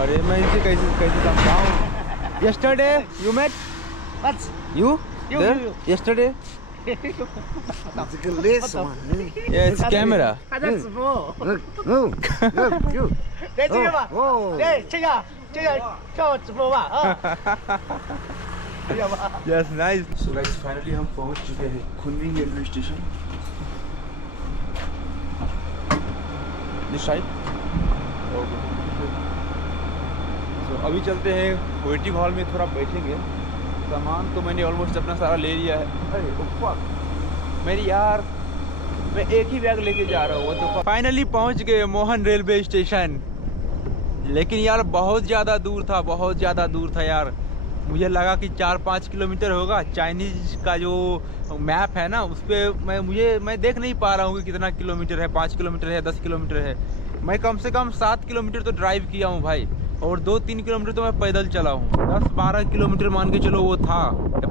अरे मैं इसे कैसे कैसे समझाऊं? Yesterday you met? What? You? You. Yesterday? What the? Yeah, it's camera. 他在直播。 you. 来这个吧，来这个看我直播吧啊！ Yes, nice. So guys, finally हम पहुंच चुके हैं Kunming railway station. This side? Okay. So अभी चलते हैं वेटिंग हॉल में, थोड़ा बैठेंगे. सामान तो मैंने ऑलमोस्ट अपना सारा ले लिया है. अरे fuck. मेरी यार, मैं एक ही बैग लेके जा रहा हूँ. तो फाइनली पहुंच गए मोहन रेलवे स्टेशन. लेकिन यार बहुत ज़्यादा दूर था यार. मुझे लगा कि 4-5 किलोमीटर होगा. चाइनीज़ का जो मैप है ना, उस पर मैं देख नहीं पा रहा हूँ कि कितना किलोमीटर है. 5 किलोमीटर है, 10 किलोमीटर है. मैं कम से कम 7 किलोमीटर तो ड्राइव किया हूँ भाई, और 2-3 किलोमीटर तो मैं पैदल चला हूँ. 10-12 किलोमीटर मान के चलो वो था.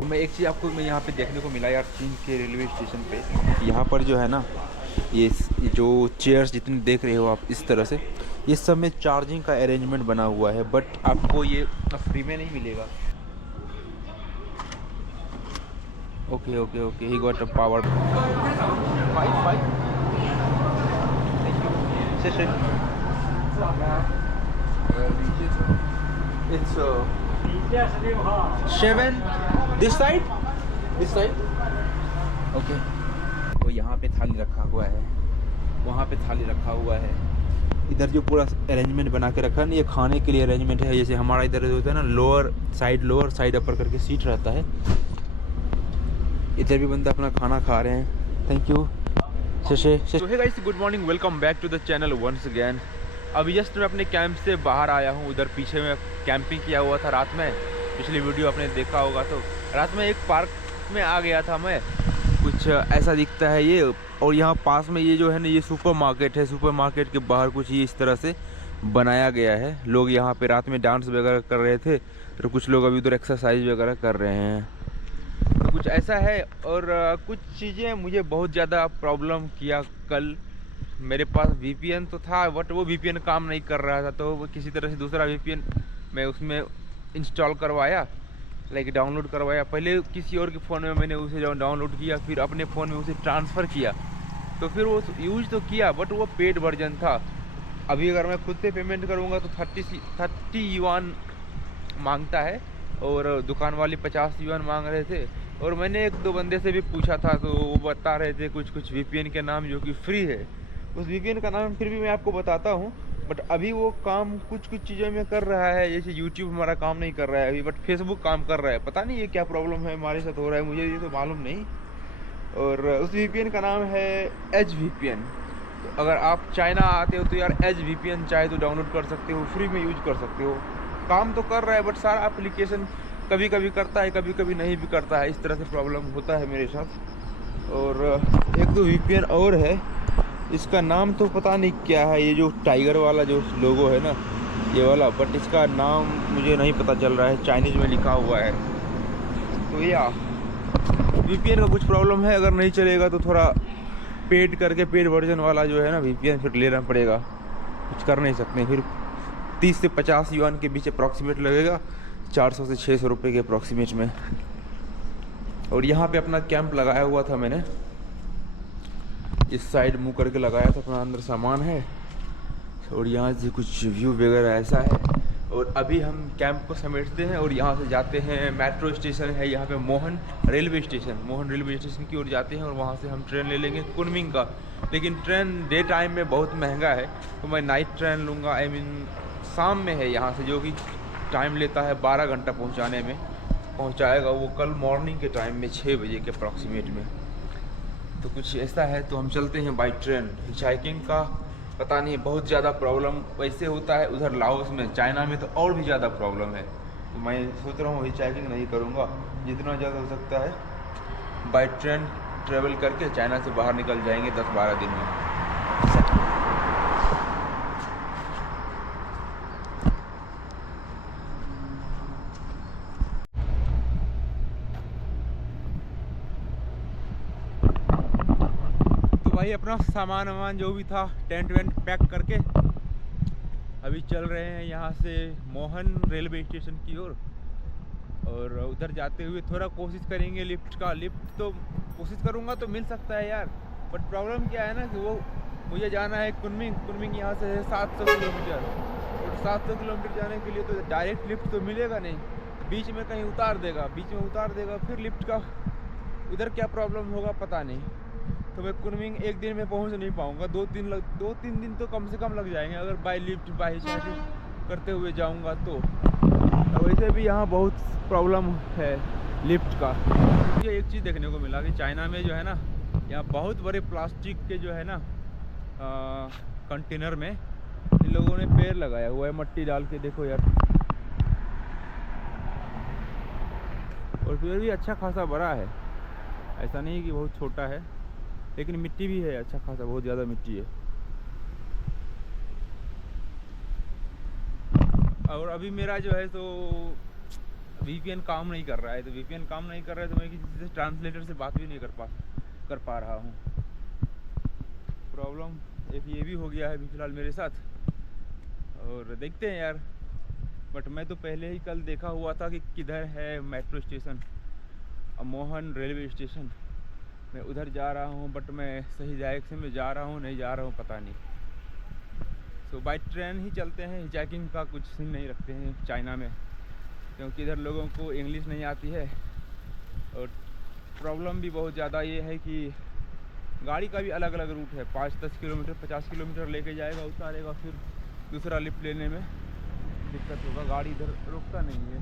मैं एक चीज़ आपको मैं यहाँ पे देखने को मिला यार, चीन के रेलवे स्टेशन पे. यहाँ पर जो है ना, ये जो चेयर्स जितने देख रहे हो आप इस तरह से, ये सब में चार्जिंग का अरेंजमेंट बना हुआ है. बट आपको ये फ्री में नहीं मिलेगा. Okay okay okay, he got a power. Five thank you. It's 7 this side. Okay. तो यहाँ पे थाली रखा हुआ है, वहाँ पे थाली रखा हुआ है. इधर जो पूरा अरेंजमेंट बना के रखा है ना, ये खाने के लिए अरेंजमेंट है. जैसे हमारा इधर होता है ना, लोअर साइड अपर करके सीट रहता है. इधर भी बंदा अपना खाना खा रहे हैं. Thank you. So hey guys, good morning, welcome back to the channel once again. अभी जस्ट मैं अपने कैंप से बाहर आया हूँ. उधर पीछे में कैंपिंग किया हुआ था रात में. पिछली वीडियो आपने देखा होगा. तो रात में एक पार्क में आ गया था मैं. कुछ ऐसा दिखता है ये. और यहाँ पास में ये जो है ना, ये सुपर मार्केट है. सुपर मार्केट के बाहर कुछ ये इस तरह से बनाया गया है. लोग यहाँ पे रात में डांस वगैरह कर रहे थे, तो कुछ लोग अभी उधर एक्सरसाइज वगैरह कर रहे हैं. तो कुछ ऐसा है. और कुछ चीज़ें मुझे बहुत ज़्यादा प्रॉब्लम किया कल. मेरे पास VPN तो था, बट वो VPN काम नहीं कर रहा था. तो किसी तरह से दूसरा VPN मैं उसमें इंस्टॉल करवाया, डाउनलोड करवाया. पहले किसी और के फ़ोन में मैंने उसे डाउनलोड किया, फिर अपने फ़ोन में उसे ट्रांसफ़र किया. तो फिर वो यूज़ तो किया, बट वो पेड वर्जन था. अभी अगर मैं खुद से पेमेंट करूँगा तो 30 युआन मांगता है, और दुकान वाले 50 युआन मांग रहे थे. और मैंने 1-2 बंदे से भी पूछा था, तो वो बता रहे थे कुछ VPN के नाम जो कि फ्री है. उस VPN का नाम फिर भी मैं आपको बताता हूँ. बट अभी वो काम कुछ चीज़ों में कर रहा है. जैसे YouTube हमारा काम नहीं कर रहा है अभी, बट Facebook काम कर रहा है. पता नहीं ये क्या प्रॉब्लम है हमारे साथ हो रहा है, मुझे ये तो मालूम नहीं. और उस VPN का नाम है Edge VPN. तो अगर आप चाइना आते हो तो यार Edge VPN चाहे तो डाउनलोड कर सकते हो, फ्री में यूज कर सकते हो. काम तो कर रहा है, बट सारा एप्लीकेशन कभी कभी करता है, कभी कभी नहीं भी करता है. इस तरह से प्रॉब्लम होता है मेरे साथ. और 1-2 VPN और है. इसका नाम तो पता नहीं क्या है, ये जो टाइगर वाला जो लोगो है ना, ये वाला. बट इसका नाम मुझे नहीं पता चल रहा है, चाइनीज़ में लिखा हुआ है. तो या VPN का कुछ प्रॉब्लम है. अगर नहीं चलेगा तो थोड़ा पेड वर्जन वाला जो है ना VPN फिर लेना पड़ेगा. कुछ कर नहीं सकते. फिर 30 से 50 युआन के बीच अप्रॉक्सीमेट लगेगा, 400 से 600 रुपये के अप्रॉक्सीमेट में. और यहाँ पे अपना कैंप लगाया हुआ था मैंने. इस साइड मुँह करके लगाया था. अपना अंदर सामान है, और यहाँ से कुछ व्यू वगैरह ऐसा है. और अभी हम कैंप को समेटते हैं और यहाँ से जाते हैं. मेट्रो स्टेशन है यहाँ पे, मोहन रेलवे स्टेशन की ओर जाते हैं. और वहाँ से हम ट्रेन ले लेंगे कुनमिंग का. लेकिन ट्रेन डे टाइम में बहुत महंगा है, तो मैं नाइट ट्रेन लूँगा. आई मीन शाम में है यहाँ से, जो कि टाइम लेता है 12 घंटा पहुँचाने में. पहुँचाएगा वो कल मॉर्निंग के टाइम में 6 बजे के अप्रॉक्सीमेट में. तो कुछ ऐसा है. तो हम चलते हैं बाई ट्रेन. हिचहाइकिंग का पता नहीं, बहुत ज़्यादा प्रॉब्लम वैसे होता है उधर लाओस में. चाइना में तो और भी ज़्यादा प्रॉब्लम है. तो मैं सोच रहा हूँ हिचहाइकिंग नहीं करूँगा. जितना ज़्यादा हो सकता है बाई ट्रेन ट्रेवल करके चाइना से बाहर निकल जाएंगे 10-12 दिन में. भाई अपना सामान वामान जो भी था टेंट वेंट पैक करके अभी चल रहे हैं यहाँ से मोहन रेलवे स्टेशन की ओर, और उधर जाते हुए थोड़ा कोशिश करेंगे लिफ्ट का। लिफ्ट तो कोशिश करूँगा तो मिल सकता है यार, बट प्रॉब्लम क्या है ना कि वो मुझे जाना है कुनमिंग। कुनमिंग यहाँ से है 700 किलोमीटर, और 700 किलोमीटर जाने के लिए तो डायरेक्ट लिफ्ट तो मिलेगा नहीं, बीच में कहीं उतार देगा, बीच में उतार देगा, फिर लिफ्ट का उधर क्या प्रॉब्लम होगा पता नहीं। तो मैं कुनमिंग एक दिन में पहुँच नहीं पाऊँगा, 2-3 दिन तो कम से कम लग जाएंगे अगर बाई लिफ्ट बाई हिसाब करते हुए जाऊँगा तो। वैसे भी यहाँ बहुत प्रॉब्लम है लिफ्ट का। मुझे एक चीज़ देखने को मिला कि चाइना में जो है ना, यहाँ बहुत बड़े प्लास्टिक के जो है ना कंटेनर में इन लोगों ने पेड़ लगाया हुआ है, मट्टी डाल के। देखो यार, और पेड़ भी अच्छा खासा बड़ा है, ऐसा नहीं कि बहुत छोटा है, लेकिन मिट्टी भी है अच्छा खासा, बहुत ज़्यादा मिट्टी है। और अभी मेरा जो है तो VPN काम नहीं कर रहा है, तो VPN काम नहीं कर रहा है तो मैं किसी से ट्रांसलेटर से बात भी नहीं कर पा रहा हूँ। प्रॉब्लम एक ये भी हो गया है अभी फ़िलहाल मेरे साथ, और देखते हैं यार। बट मैं तो पहले ही कल देखा हुआ था कि किधर है metro station, Mohan railway station. मैं उधर जा रहा हूँ, बट मैं सही डायरेक्शन में जा रहा हूँ नहीं जा रहा हूँ पता नहीं। तो बाई ट्रेन ही चलते हैं, हिचहाइकिंग का कुछ सीन नहीं रखते हैं चाइना में, क्योंकि इधर लोगों को इंग्लिश नहीं आती है। और प्रॉब्लम भी बहुत ज़्यादा ये है कि गाड़ी का भी अलग अलग रूट है, 5-10 किलोमीटर 50 किलोमीटर लेके जाएगा, उतारेगा, फिर दूसरा लिफ्ट लेने में दिक्कत होगा। गाड़ी इधर रुकता नहीं है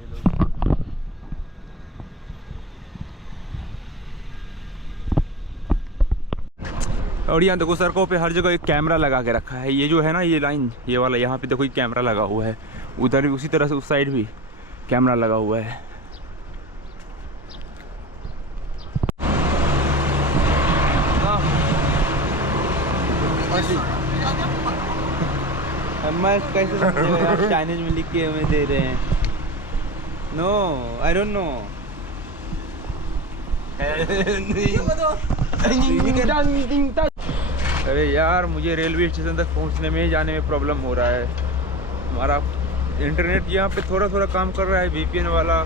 ये लोग। और यहाँ देखो सड़कों पे हर जगह एक कैमरा लगा के रखा है। ये जो है ना ये लाइन, ये वाला, यहाँ पे देखो एक कैमरा लगा हुआ है, उधर भी उसी तरह से उस साइड भी कैमरा लगा हुआ है। मैं कैसे समझेगा यार, चाइनीज में लिख के हमें दे रहे हैं। No I don't know. अरे यार, मुझे रेलवे स्टेशन तक पहुंचने में ही जाने में प्रॉब्लम हो रहा है। हमारा इंटरनेट यहाँ पे थोड़ा थोड़ा काम कर रहा है, VPN वाला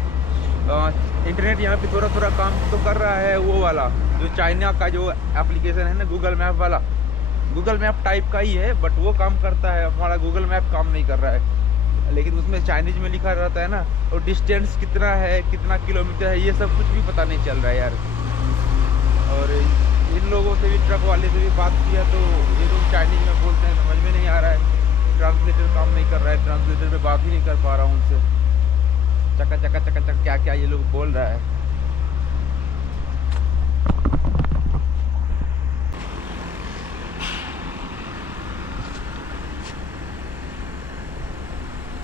इंटरनेट यहाँ पे थोड़ा थोड़ा काम तो कर रहा है। वो वाला जो चाइना का जो एप्लीकेशन है ना, गूगल मैप वाला, गूगल मैप टाइप का ही है, बट वो काम करता है। हमारा गूगल मैप काम नहीं कर रहा है, लेकिन उसमें चाइनीज में लिखा रहता है ना, और डिस्टेंस कितना है, कितना किलोमीटर है, ये सब कुछ भी पता नहीं चल रहा है यार। और इन लोगों से भी, ट्रक वाले से भी बात किया तो ये लोग चाइनीज में बोलते हैं, समझ में नहीं आ रहा है। ट्रांसलेटर काम नहीं कर रहा है, ट्रांसलेटर पे बात ही नहीं कर पा रहा हूँ उनसे। चका चका चका चक क्या क्या ये लोग बोल रहा है।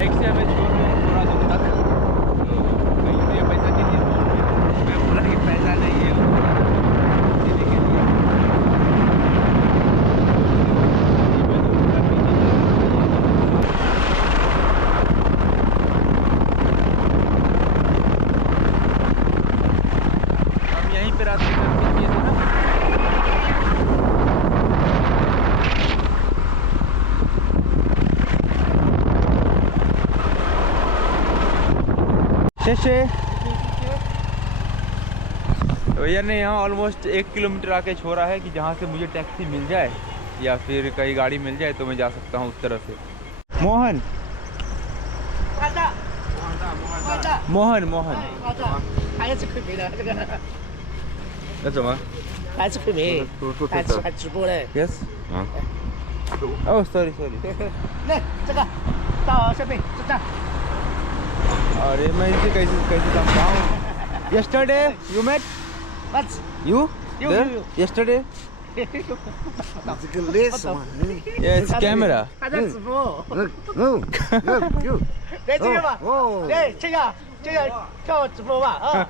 एक से हमें छोड़ में थोड़ा दूर तक, तो कहीं से पैसा के लिए मैं बोला कि पैसा नहीं है देने के लिए। हम यहीं पे रात में किए थे ना। भैया ने यहाँ ऑलमोस्ट 1 किलोमीटर आके छोड़ा है कि जहाँ से मुझे टैक्सी मिल जाए या फिर कहीं गाड़ी मिल जाए तो मैं जा सकता हूँ उस तरफ से। Mohan Mohan Mohan 还是亏没的这个， 那怎么 还是亏没，还直播嘞。 ？Yes。Oh sorry sorry。那这个到下面这站。 अरे मैं इसे कैसे कैसे समझाऊँ? Yesterday you met What? you You, there you. yesterday? 这个累死我！ Yeah, it's camera. 他在直播。哟，来这边吧。哦来，这个跳直播吧啊！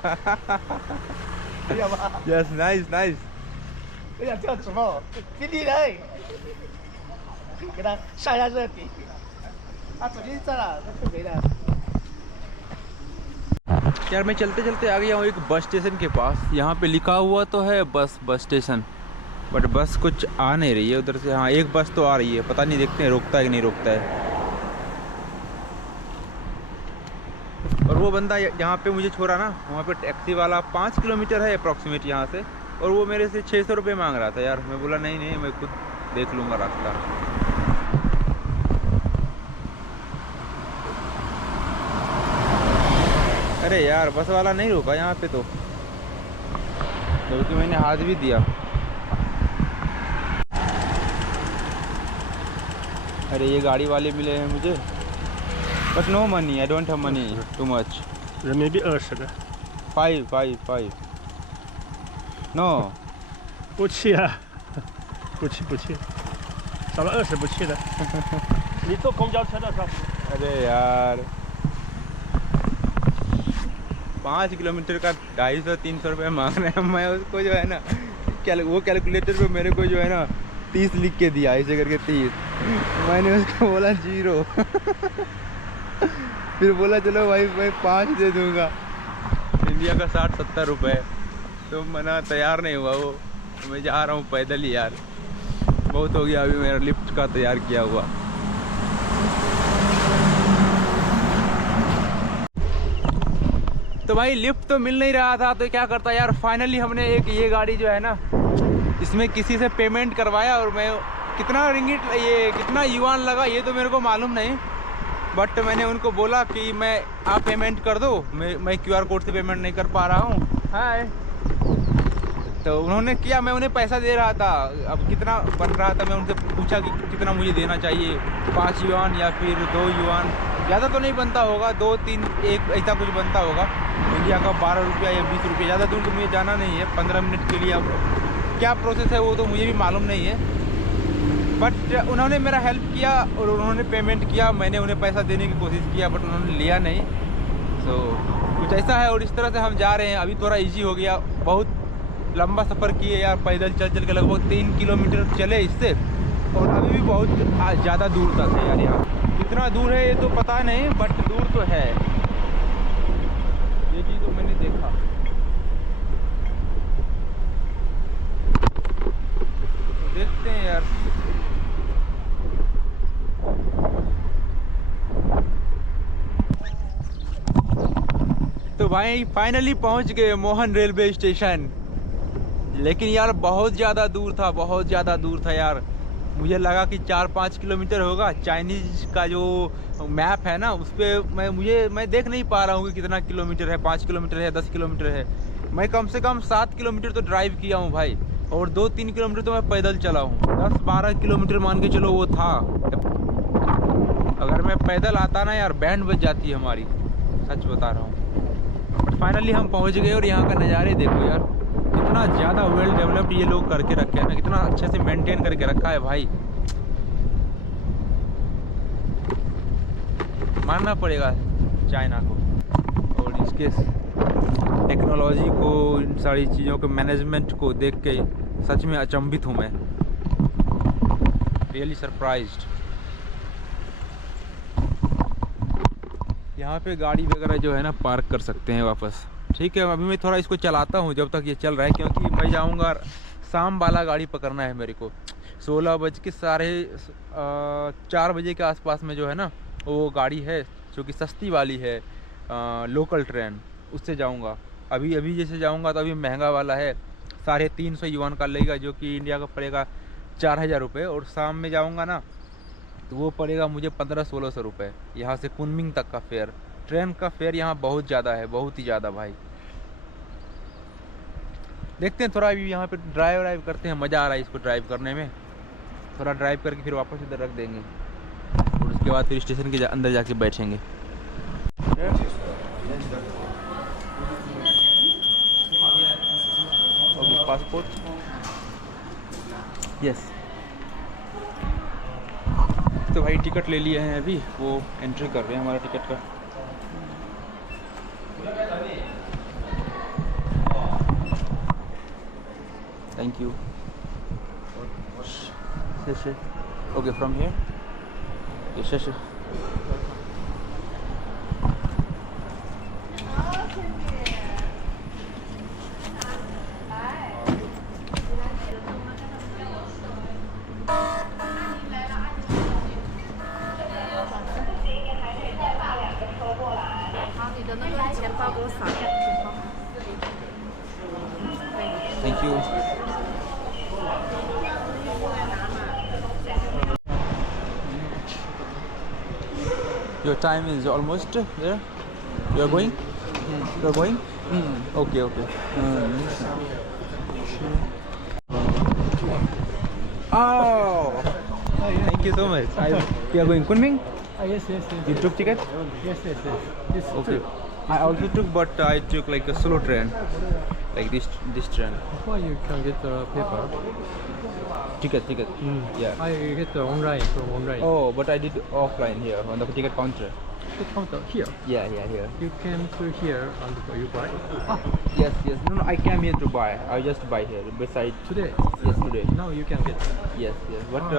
这样吧， Yes, nice nice。 我想跳直播，滴滴人，给他上一下热点。他手机在了，他退没的。 यार मैं चलते चलते आ गया हूँ एक बस स्टेशन के पास। यहाँ पे लिखा हुआ तो है बस स्टेशन, बट बस कुछ आ नहीं रही है उधर से। हाँ एक बस तो आ रही है, पता नहीं, देखते हैं रोकता है कि नहीं रोकता है। और वो बंदा यहाँ पे मुझे छोड़ा ना, वहाँ पे टैक्सी वाला 5 किलोमीटर है अप्रॉक्सीमेट यहाँ से, और वो मेरे से 600 रुपये मांग रहा था यार। मैं बोला नहीं नहीं, मैं खुद देख लूँगा रास्ता। अरे यार बस वाला नहीं रोका यहाँ पे तो, क्योंकि मैंने हाथ भी दिया। अरे ये गाड़ी वाले मिले हैं मुझे, but no money, I don't have money too much. 人民币20个， 5 नो 不去啊，不去不去，少了20不去的。你坐公交车的时候， अरे यार 5 किलोमीटर का 250-300 रुपये मांग रहे हैं। मैं उसको जो है ना वो कैलकुलेटर पे मेरे को जो है ना 30 लिख के दिया, ऐसे करके 30। मैंने उसको बोला 0 फिर बोला चलो भाई मैं 5 दे दूंगा, इंडिया का 60-70 रुपये। तो मना तैयार नहीं हुआ वो। मैं जा रहा हूँ पैदल ही यार, बहुत हो गया अभी मेरा लिफ्ट का तैयार किया हुआ। तो भाई लिफ्ट तो मिल नहीं रहा था, तो क्या करता यार, फाइनली हमने एक ये गाड़ी जो है ना, इसमें किसी से पेमेंट करवाया। और मैं कितना रिंगिट, ये कितना युआन लगा ये तो मेरे को मालूम नहीं, बट मैंने उनको बोला कि मैं आप पेमेंट कर दो, मैं QR कोड से पेमेंट नहीं कर पा रहा हूँ। हाय, तो उन्होंने किया, मैं उन्हें पैसा दे रहा था। अब कितना बन रहा था, मैं उनसे पूछा कि कितना मुझे देना चाहिए, 5 युआन या फिर 2 युआन, ज़्यादा तो नहीं बनता होगा, 2-3 एक ऐसा कुछ बनता होगा। इंडिया का 12 रुपया या 20 रुपये, ज़्यादा दूर तो मुझे जाना नहीं है, 15 मिनट के लिए। अब क्या प्रोसेस है वो तो मुझे भी मालूम नहीं है, बट उन्होंने मेरा हेल्प किया और उन्होंने पेमेंट किया। मैंने उन्हें पैसा देने की कोशिश किया बट उन्होंने लिया नहीं। तो कुछ ऐसा है, और इस तरह से हम जा रहे हैं। अभी थोड़ा ईजी हो गया, बहुत लंबा सफ़र किए यार, पैदल चल चल के लगभग 3 किलोमीटर चले इससे, और अभी भी बहुत ज़्यादा दूर तक है यार। यहाँ कितना दूर है ये तो पता नहीं, बट दूर तो है, ये चीज़ तो मैंने देखा। तो देखते हैं यार। तो भाई फाइनली पहुंच गए मोहन रेलवे स्टेशन, लेकिन यार बहुत ज़्यादा दूर था, बहुत ज़्यादा दूर था यार। मुझे लगा कि 4-5 किलोमीटर होगा। चाइनीज़ का जो मैप है ना उस पर मैं देख नहीं पा रहा हूँ कि कितना किलोमीटर है, 5 किलोमीटर है, 10 किलोमीटर है। मैं कम से कम 7 किलोमीटर तो ड्राइव किया हूँ भाई, और 2-3 किलोमीटर तो मैं पैदल चला हूँ। 10-12 किलोमीटर मान के चलो वो था। अगर मैं पैदल आता ना यार, बैंड बज जाती है हमारी, सच बता रहा हूँ। बट फाइनली हम पहुँच गए, और यहाँ का नज़ारे देखो यार, कितना ज़्यादा वेल डेवलप्ड ये लोग करके रखे हैं ना, कितना अच्छे से मेंटेन करके रखा है भाई, मानना पड़ेगा चाइना को। और इसके टेक्नोलॉजी को, इन सारी चीज़ों के मैनेजमेंट को देख के सच में अचंभित हूँ मैं, रियली सरप्राइज्ड। यहाँ पे गाड़ी वगैरह जो है ना पार्क कर सकते हैं वापस। ठीक है, अभी मैं थोड़ा इसको चलाता हूँ जब तक ये चल रहा है, क्योंकि मैं जाऊँगा शाम वाला गाड़ी पकड़ना है मेरे को। 4 बजे के आसपास में जो है ना वो गाड़ी है जो कि सस्ती वाली है, लोकल ट्रेन, उससे जाऊँगा। अभी जैसे जाऊँगा तो अभी महंगा वाला है, 350 युआन का लेगा, जो कि इंडिया का पड़ेगा 4000 रुपये। और शाम में जाऊँगा ना तो वो पड़ेगा मुझे 1500-1600 रुपये, यहाँ से कुनमिंग तक का फेयर। ट्रेन का फेयर यहाँ बहुत ज़्यादा है, बहुत ही ज़्यादा भाई। देखते हैं थोड़ा अभी यहाँ पे ड्राइव करते हैं, मज़ा आ रहा है इसको ड्राइव करने में। थोड़ा ड्राइव करके फिर वापस इधर रख देंगे, और उसके बाद फिर स्टेशन के अंदर जाके बैठेंगे। Passport, yes. तो भाई टिकट ले लिए हैं, अभी वो एंट्री कर रहे हैं हमारा टिकट का। Thank you. Okay, from here, yes. Thank you. Your time is almost there. You are going? You are going? Okay, okay. Oh, thank you so much. You are going Kunming? Yes, yes, yes. You took ticket? Yes, yes, yes. Yes, Okay. I also took, but I took like a slow train, like this train. Before you can get the paper, Ticket. Yeah. I get the online from online. Oh, but I did offline here on the ticket counter. The counter here. Yeah, here. You came to here and you buy. Yes. No, I came here to buy. I just buy here beside. Today. Yes, today. Now you can get. Yes. But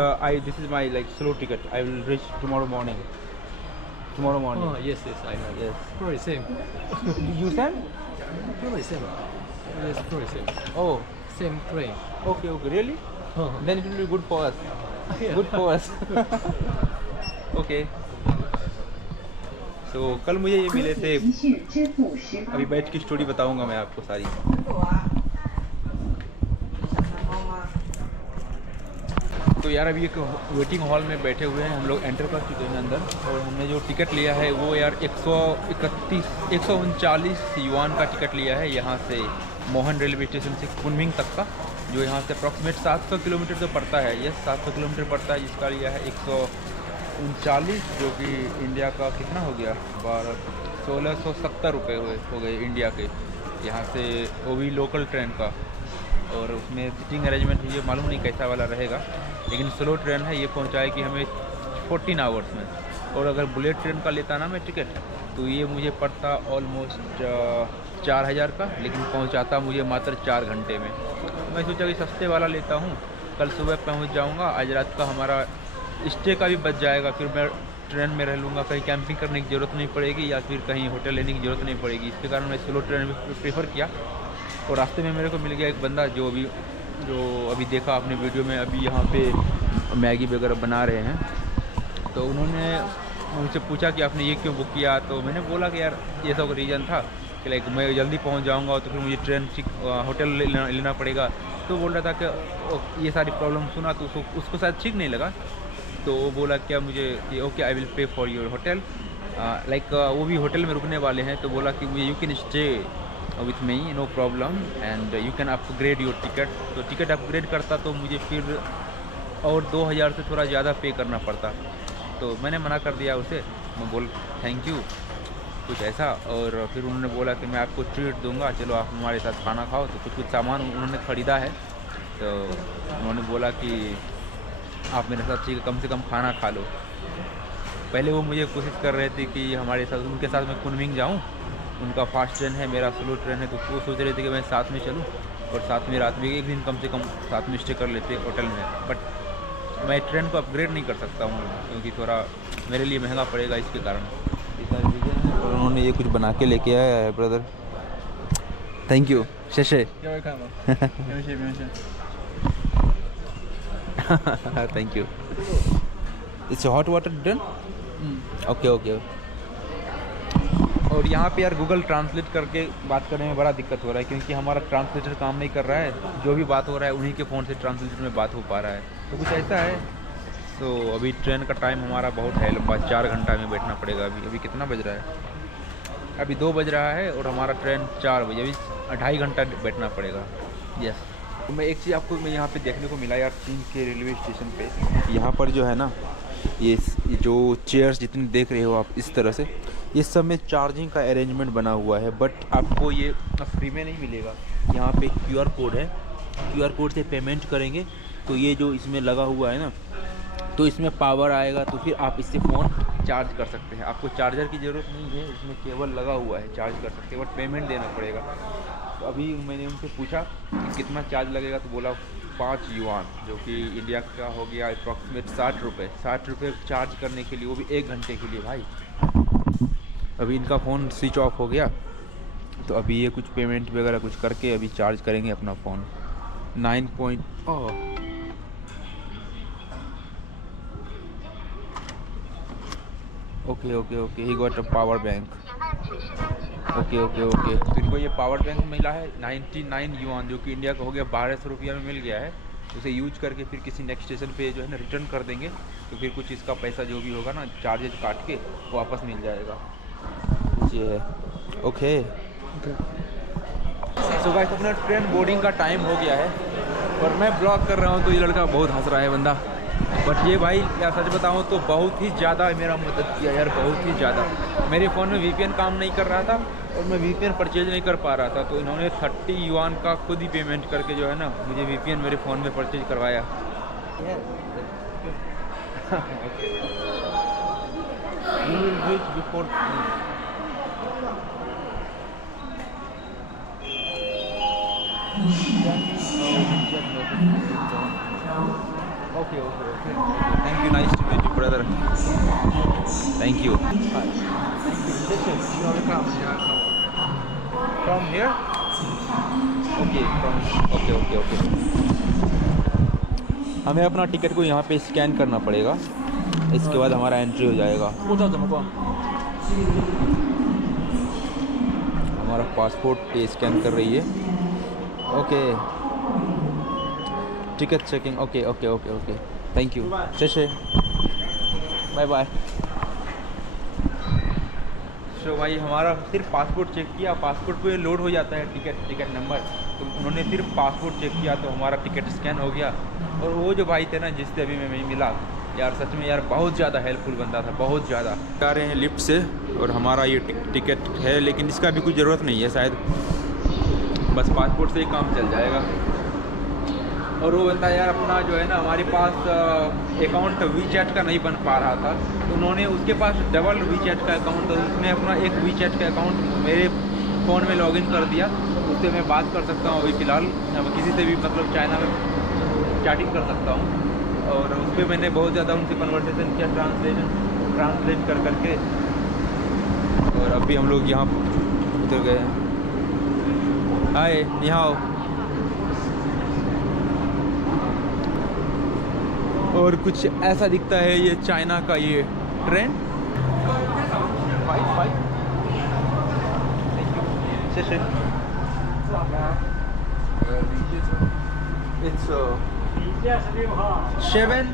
this is my like slow ticket. I will reach tomorrow morning. Oh, yes, I know. Yes. Probably same. You send? Probably same. Yes, probably same. Oh. Same train. Okay. Really? Then it will be good for us. Yeah. Good for us. Okay. तो कल मुझे ये मिले थे, अभी बैठ की story बताऊंगा मैं आपको सारी। तो यार अभी एक वेटिंग हॉल में बैठे हुए हैं हम लोग, एंटर कर चुके हैं अंदर, और हमने जो टिकट लिया है वो यार 139 युआन का टिकट लिया है यहाँ से मोहन रेलवे स्टेशन से कुनमिंग तक का, जो यहाँ से अप्रॉक्सीमेट 700 किलोमीटर तो पड़ता है। यस, 700 किलोमीटर पड़ता है, जिसका लिया है 139, जो कि इंडिया का कितना हो गया, 1670 रुपये हो गए इंडिया के, यहाँ से, वो भी लोकल ट्रेन का। और उसमें सिटिंग अरेंजमेंट ये मालूम नहीं कैसा वाला रहेगा, लेकिन स्लो ट्रेन है, ये पहुँचाएगी हमें 14 आवर्स में। और अगर बुलेट ट्रेन का लेता ना मैं टिकट, तो ये मुझे पड़ता ऑलमोस्ट 4000 का, लेकिन पहुंचाता मुझे मात्र 4 घंटे में। मैं सोचा कि सस्ते वाला लेता हूं, कल सुबह पहुंच जाऊंगा, आज रात का हमारा स्टे का भी बच जाएगा, फिर मैं ट्रेन में रह लूँगा, कहीं कैंपिंग करने की ज़रूरत नहीं पड़ेगी या फिर कहीं होटल लेने की ज़रूरत नहीं पड़ेगी। इसके कारण मैं स्लो ट्रेन में प्रेफर किया। और रास्ते में मेरे को मिल गया एक बंदा जो अभी देखा आपने वीडियो में, अभी यहाँ पे मैगी वगैरह बना रहे हैं। तो उन्होंने मुझसे पूछा कि आपने ये क्यों बुक किया, तो मैंने बोला कि यार ये सब रीज़न था कि लाइक मैं जल्दी पहुंच जाऊंगा तो फिर मुझे ट्रेन होटल लेना पड़ेगा। तो बोल रहा था कि ये सारी प्रॉब्लम सुना तो उसको शायद ठीक नहीं लगा, तो वो बोला क्या मुझे कि okay I will pay for your hotel, like वो भी होटल में रुकने वाले हैं, तो बोला कि मुझे you can stay with me know problem and you can upgrade your ticket. तो टिकट अपग्रेड करता तो मुझे फिर और 2000 से थोड़ा ज़्यादा पे करना पड़ता, तो मैंने मना कर दिया उसे। मैं बोल थैंक यू कुछ ऐसा, और फिर उन्होंने बोला कि मैं आपको ट्रीट दूंगा, चलो आप हमारे साथ खाना खाओ। तो कुछ सामान उन्होंने ख़रीदा है, तो उन्होंने बोला कि आप मेरे साथ ठीक है, कम से कम खाना खा लो। पहले वो मुझे कोशिश कर रहे थे कि हमारे साथ, उनके साथ मैं कुनमिंग जाऊँ, उनका फास्ट ट्रेन है, मेरा स्लो ट्रेन है, तो वो सोच रहे थे कि मैं साथ में चलूँ और साथ में रात में एक दिन कम से कम साथ में स्टे कर लेते होटल में। बट मैं ट्रेन को अपग्रेड नहीं कर सकता हूँ क्योंकि थोड़ा मेरे लिए महंगा पड़ेगा, इसके कारण। और उन्होंने ये कुछ बना के लेके आया है ब्रदर, थैंक यू शेशे। Thank you. It's hot water done. Okay. और यहाँ पे यार गूगल ट्रांसलेट करके बात करने में बड़ा दिक्कत हो रहा है, क्योंकि हमारा ट्रांसलेटर काम नहीं कर रहा है, जो भी बात हो रहा है उन्हीं के फ़ोन से ट्रांसलेटर में बात हो पा रहा है, तो कुछ ऐसा है। तो अभी ट्रेन का टाइम हमारा बहुत है लंबा, 4 घंटा में बैठना पड़ेगा। अभी कितना बज रहा है, अभी 2 बज रहा है और हमारा ट्रेन 4 बजे, अभी 2.5 घंटा बैठना पड़ेगा। यस। तो मैं एक चीज़ आपको मैं यहाँ पे देखने को मिला यार, चीन के रेलवे स्टेशन पे, यहाँ पर जो है ना, ये जो चेयर्स जितनी देख रहे हो आप इस तरह से, इस सब में चार्जिंग का अरेंजमेंट बना हुआ है, बट आपको ये फ्री में नहीं मिलेगा। यहाँ पे QR कोड है, QR कोड से पेमेंट करेंगे तो ये जो इसमें लगा हुआ है ना, तो इसमें पावर आएगा, तो फिर आप इससे फ़ोन चार्ज कर सकते हैं। आपको चार्जर की ज़रूरत नहीं है, इसमें केबल लगा हुआ है, चार्ज कर सकते हैं, बट पेमेंट देना पड़ेगा। तो अभी मैंने उनसे पूछा कि कितना चार्ज लगेगा, तो बोला 5 युआन, जो कि इंडिया का हो गया अप्रॉक्सीमेट 60 रुपये। 60 रुपये चार्ज करने के लिए, वो भी 1 घंटे के लिए भाई। अभी इनका फ़ोन स्विच ऑफ हो गया, तो अभी ये कुछ पेमेंट वगैरह कुछ करके अभी चार्ज करेंगे अपना phone. 9 point okay he got a power bank. Okay okay okay. तो इनको ये पावर बैंक मिला है 99 युआन, जो कि इंडिया का हो गया 1200 रुपया में मिल गया है। उसे यूज करके फिर किसी नेक्स्ट स्टेशन पे जो है ना रिटर्न कर देंगे, तो फिर कुछ इसका पैसा जो भी होगा ना चार्जेज काट के वापस मिल जाएगा। ये है ओके। सो गाइस अपना ट्रेन बोर्डिंग का टाइम हो गया है और मैं ब्लॉग कर रहा हूँ, तो ये लड़का बहुत हंस रहा है बंदा। बट ये भाई क्या सच बताऊँ तो बहुत ही ज़्यादा मेरा मदद किया यार, बहुत ही ज़्यादा। मेरे फ़ोन में VPN काम नहीं कर रहा था और मैं VPN परचेज नहीं कर पा रहा था, तो इन्होंने 30 युआन का खुद ही पेमेंट करके जो है ना मुझे VPN मेरे फ़ोन में परचेज करवाया। Okay. Thank you. Nice to meet you, brother. Thank you. From here? Okay. Okay. हमें अपना टिकट को यहाँ पे स्कैन करना पड़ेगा, इसके बाद हमारा एंट्री हो जाएगा। हमारा पासपोर्ट पे स्कैन कर रही है। Okay ticket checking. Okay thank you. शेषे बाय बाय। सो भाई हमारा सिर्फ पासपोर्ट चेक किया, पासपोर्ट पे लोड हो जाता है टिकट नंबर, तो उन्होंने सिर्फ पासपोर्ट चेक किया तो हमारा टिकट स्कैन हो गया। और वो जो भाई थे ना जिससे अभी मैं मिला यार, सच में यार बहुत ज़्यादा हेल्पफुल बंदा था, बहुत ज़्यादा। जा रहे हैं लिफ्ट से और हमारा ये टिकट है, लेकिन इसका भी कुछ ज़रूरत नहीं है शायद, बस पासपोर्ट से ही काम चल जाएगा। और वो बंदा यार अपना जो है ना हमारे पास अकाउंट WeChat का नहीं बन पा रहा था, तो उन्होंने उसके पास डबल WeChat का अकाउंट, तो उसने अपना एक WeChat का अकाउंट मेरे फ़ोन में लॉगिन कर दिया, उससे मैं बात कर सकता हूँ अभी फ़िलहाल, किसी से भी मतलब चाइना में चैटिंग कर सकता हूँ। और उस पर मैंने बहुत ज़्यादा उनसे कन्वर्सेशन किया ट्रांसलेट कर करके, और अभी हम लोग यहाँ उतर गए हैं। हाय निहाओ। और कुछ ऐसा दिखता है ये चाइना का ये train. It's 7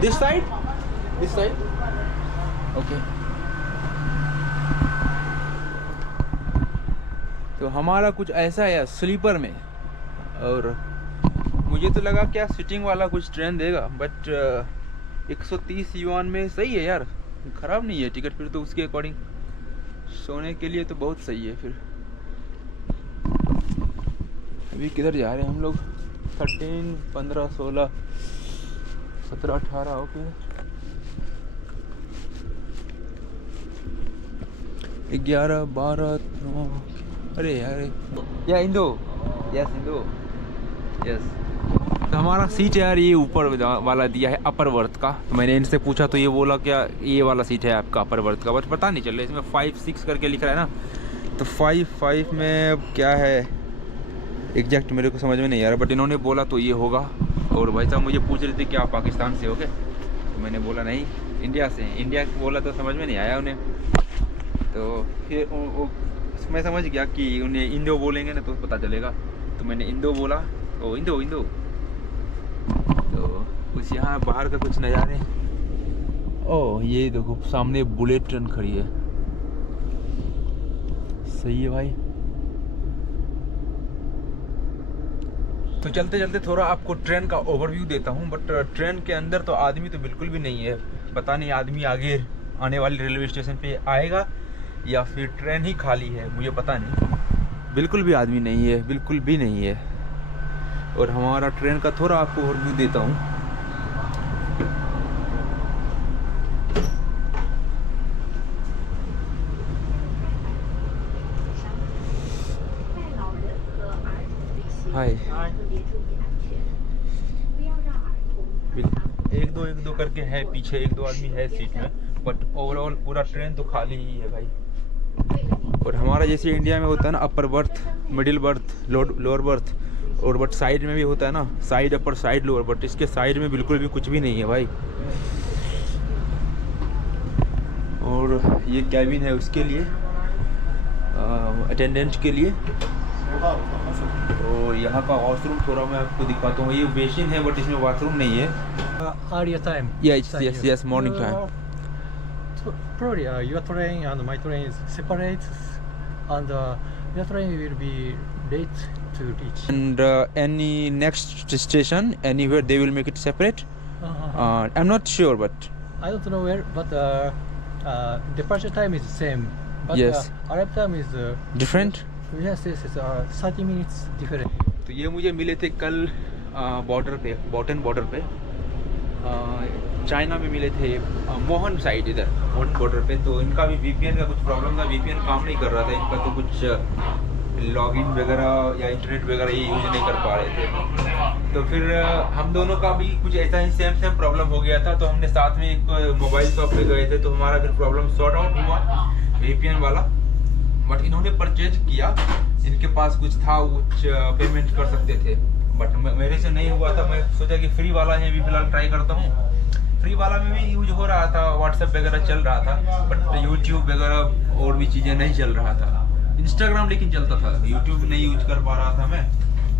this side okay। तो हमारा कुछ ऐसा है स्लीपर में, और मुझे तो लगा क्या सिटिंग वाला कुछ ट्रेन देगा, बट 130 युआन में सही है यार, ख़राब नहीं है टिकट, फिर तो उसके अकॉर्डिंग सोने के लिए तो बहुत सही है। फिर अभी किधर जा रहे हैं हम लोग? 13, 15, 16, 17, 18 ओके। 11, 12, 9 अरे यार या इंदो यस। तो हमारा सीट है यार ये ऊपर वाला दिया है अपर बर्थ का, तो मैंने इनसे पूछा तो ये बोला क्या ये वाला सीट है आपका अपर बर्थ का, बट पता नहीं चल रहा, इसमें 5-6 करके लिख रहा है ना, तो 5 में अब क्या है एग्जैक्ट मेरे को समझ में नहीं आ रहा, बट इन्होंने बोला तो ये होगा। और भाई साहब मुझे पूछ रहे थे कि आप पाकिस्तान से हो गए, तो मैंने बोला नहीं इंडिया से। इंडिया बोला तो समझ में नहीं आया उन्हें, तो फिर मैं समझ गया कि उन्हें इंडो बोलेंगे ना तो पता चलेगा, तो मैंने इंडो बोला। ओ इंडो तो कुछ यहाँ बाहर का कुछ नज़ारे। ओह ये देखो सामने बुलेट ट्रेन खड़ी है, सही है भाई। तो चलते चलते थोड़ा आपको ट्रेन का ओवरव्यू देता हूँ, बट ट्रेन के अंदर तो आदमी तो बिल्कुल भी नहीं है, पता नहीं आदमी आगे आने वाली रेलवे स्टेशन पे आएगा या फिर ट्रेन ही खाली है, मुझे पता नहीं, बिल्कुल भी आदमी नहीं है, बिल्कुल भी नहीं है। और हमारा ट्रेन का थोड़ा आपको ओवरव्यू देता हूँ। हाय 1-2 करके है पीछे, 1-2 आदमी है सीट में, बट ओवरऑल पूरा ट्रेन तो खाली ही है भाई। और हमारा जैसे इंडिया में होता है ना upper berth, middle birth, lower berth, और बट साइड में भी होता है ना side upper side lower, but इसके साइड में बिल्कुल भी कुछ भी नहीं है भाई। और ये कैबिन है उसके लिए अटेंडेंट के लिए। और यहाँ का वॉशरूम थोड़ा मैं आपको दिखाता हूँ। ये बेसिन है बट इसमें बाथरूम नहीं है। Earlier time. Yes, morning time. Probably your train and my train is separate, and your train will be late to reach. And any next station, anywhere they will make it separate. I'm not sure, but I don't know where, but departure time is same. But Yes. arrival time is different. yes, it's 30 minutes different. तो ये मुझे मिले थे कल border पे, बोटन border पे, China में मिले थे, मोहन साइड इधर मोहन बॉर्डर पे। तो इनका भी VPN का कुछ प्रॉब्लम था, VPN काम नहीं कर रहा था इनका, तो कुछ लॉगिन वगैरह या इंटरनेट वगैरह ये यूज़ नहीं कर पा रहे थे। तो फिर हम दोनों का भी कुछ ऐसा ही सेम प्रॉब्लम हो गया था। तो हमने साथ में एक मोबाइल शॉप पे गए थे, तो हमारा फिर प्रॉब्लम सॉर्ट आउट हुआ VPN वाला। बट इन्होंने परचेज किया, इनके पास कुछ था, कुछ पेमेंट कर सकते थे, बट मेरे से नहीं हुआ था। मैं सोचा कि फ्री वाला है भी फिलहाल ट्राई करता हूँ। फ्री वाला में भी यूज हो रहा था, व्हाट्सएप वगैरह चल रहा था, बट यूट्यूब वगैरह और भी चीज़ें नहीं चल रहा था। इंस्टाग्राम लेकिन चलता था, यूट्यूब नहीं यूज कर पा रहा था मैं,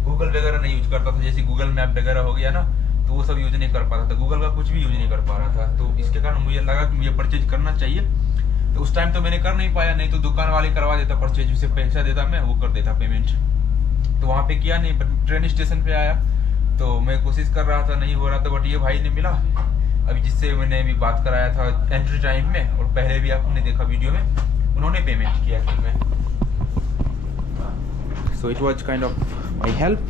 गूगल वगैरह नहीं यूज करता था। जैसे गूगल मैप वगैरह हो गया ना, तो वो सब यूज नहीं कर पाता था, गूगल का कुछ भी यूज नहीं कर पा रहा था। तो इसके कारण मुझे लगा कि मुझे परचेज करना चाहिए। तो उस टाइम तो मैंने कर नहीं पाया, नहीं तो दुकान वाले करवा देता परचेज, उसे पैसा देता मैं, वो कर देता पेमेंट। तो वहाँ पे किया नहीं, बट ट्रेन स्टेशन पे आया तो मैं कोशिश कर रहा था, नहीं हो रहा था। बट ये भाई ने मिला अभी, जिससे मैंने अभी बात कराया था एंट्री टाइम में, और पहले भी आपने देखा वीडियो में, उन्होंने पेमेंट किया फिर मैं। So it was kind of my help.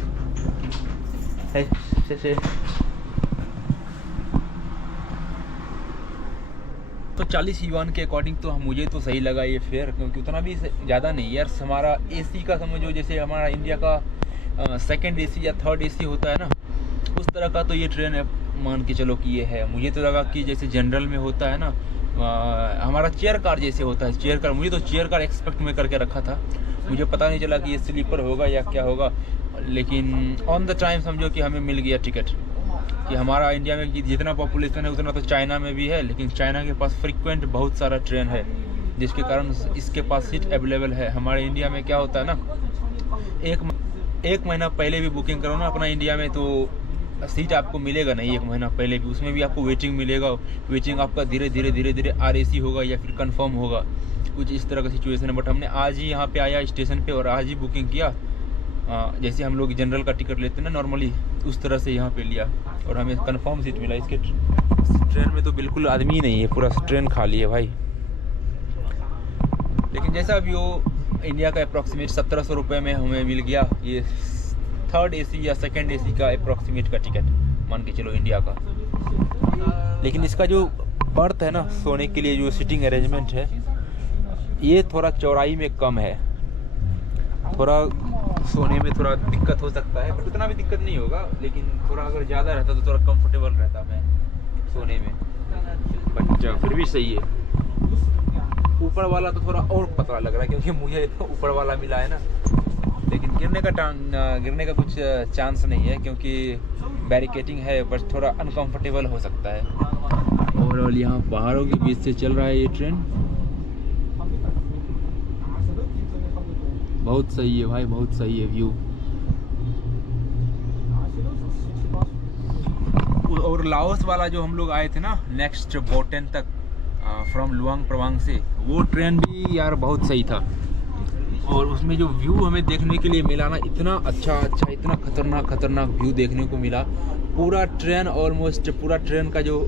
तो 40 युआन के अकॉर्डिंग तो मुझे तो सही लगा ये फेयर, क्योंकि उतना भी ज़्यादा नहीं यार। हमारा AC का समझो, जैसे हमारा इंडिया का सेकंड AC या थर्ड AC होता है ना, उस तरह का तो ये ट्रेन है, मान के चलो कि ये है। मुझे तो लगा कि जैसे जनरल में होता है ना, हमारा चेयर कार जैसे होता है, चेयर कार। मुझे तो चेयर कार एक्सपेक्ट में करके रखा था, मुझे पता नहीं चला कि ये स्लीपर होगा या क्या होगा। लेकिन ऑन द टाइम समझो कि हमें मिल गया टिकट। कि हमारा इंडिया में जितना पॉपुलेशन है उतना तो चाइना में भी है, लेकिन चाइना के पास फ्रीक्वेंट बहुत सारा ट्रेन है, जिसके कारण इसके पास सीट अवेलेबल है। हमारे इंडिया में क्या होता है ना, एक महीना पहले भी बुकिंग करो ना अपना इंडिया में, तो सीट आपको मिलेगा नहीं 1 महीना पहले भी, उसमें भी आपको वेटिंग मिलेगा। वेटिंग आपका धीरे धीरे RAC होगा या फिर कंफर्म होगा, कुछ इस तरह का सिचुएशन है। बट हमने आज ही यहाँ पे आया स्टेशन पे और आज ही बुकिंग किया। जैसे हम लोग जनरल का टिकट लेते हैं ना नॉर्मली, उस तरह से यहाँ पे लिया और हमें कंफर्म सीट मिला। इसके ट्रेन में तो बिल्कुल आदमी ही नहीं है, पूरा ट्रेन खाली है भाई। लेकिन जैसा अभी वो इंडिया का अप्रॉक्सीमेट 1700 रुपये में हमें मिल गया ये थर्ड AC या सेकंड AC का अप्रॉक्सीमेट का टिकट, मान के चलो इंडिया का। लेकिन इसका जो बर्थ है ना, सोने के लिए जो सीटिंग अरेंजमेंट है, ये थोड़ा चौड़ाई में कम है, थोड़ा सोने में थोड़ा दिक्कत हो सकता है, बट उतना भी दिक्कत नहीं होगा। लेकिन थोड़ा अगर ज़्यादा रहता तो थोड़ा कंफर्टेबल रहता मैं सोने में, बट फिर भी सही है। ऊपर वाला तो थोड़ा और पतला लग रहा है, क्योंकि मुझे ऊपर वाला मिला है ना। लेकिन गिरने का कुछ चांस नहीं है, क्योंकि बैरिकेटिंग है, बस थोड़ा अनकंफर्टेबल हो सकता है। ओवरऑल यहाँ पहाड़ों के बीच से चल रहा है ये ट्रेन, बहुत सही है भाई, बहुत सही है व्यू। और लाओस वाला जो हम लोग आए थे ना नेक्स्ट बोटेन तक फ्रॉम लुआंग प्रवांग से, वो ट्रेन भी यार बहुत सही था। और उसमें जो व्यू हमें देखने के लिए मिला ना, इतना अच्छा इतना खतरनाक व्यू देखने को मिला। पूरा ट्रेन ऑलमोस्ट, पूरा ट्रेन का जो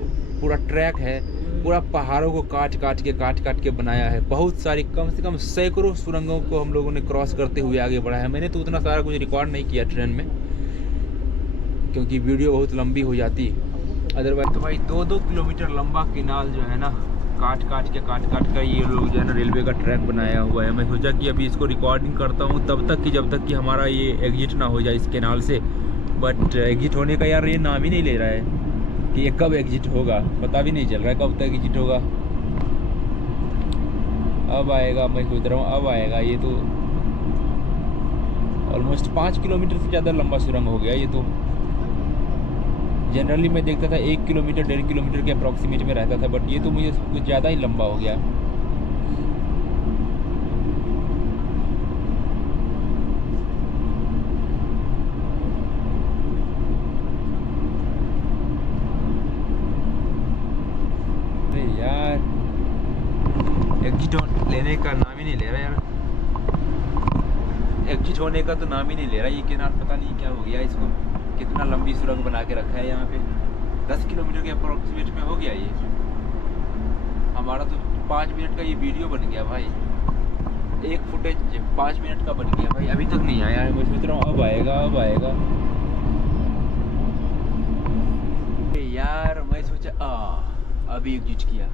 पूरा ट्रैक है, पूरा पहाड़ों को काट के बनाया है। बहुत सारी, कम से कम सैकड़ों सुरंगों को हम लोगों ने क्रॉस करते हुए आगे बढ़ा है। मैंने तो उतना सारा कुछ रिकॉर्ड नहीं किया ट्रेन में, क्योंकि वीडियो बहुत लंबी हो जाती अदरवाइज। तो भाई 2-2 किलोमीटर लंबा किनाल जो है ना, काट के ये लोग जो है ना रेलवे का ट्रैक बनाया हुआ है। मैं सोचा कि अभी इसको रिकॉर्डिंग करता हूँ तब तक कि जब तक कि हमारा ये एग्जिट ना हो जाए इस कैनाल से। बट एग्जिट होने का यार ये नाम ही नहीं ले रहा है कि ये कब एग्जिट होगा, पता भी नहीं चल रहा है कब तक एग्जिट होगा। अब आएगा, मैं सोच रहा हूँ अब आएगा। ये तो ऑलमोस्ट 5 किलोमीटर से ज़्यादा लंबा सुरंग हो गया ये तो। जनरली मैं देखता था 1 किलोमीटर 1.5 किलोमीटर के अप्रॉक्सीमेट में रहता था, बट ये तो मुझे कुछ ज़्यादा ही लंबा हो गया। एग्जिट लेने का नाम ही नहीं ले रहा यार, एग्जिट होने का तो नाम ही नहीं ले रहा ये केनाल। पता नहीं क्या हो गया इसको, कितना लंबी सुरंग बना के रखा है यहाँ पे। 10 किलोमीटर के अप्रोक्सीमेट में हो गया ये। हमारा तो 5 मिनट का ये वीडियो बन गया भाई, एक फुटेज 5 मिनट का बन गया भाई, अभी तक नहीं आया है। मैं सोच रहा हूँ अब आएगा अब आएगा। यार मैं सोचा अभी एग्जिट किया।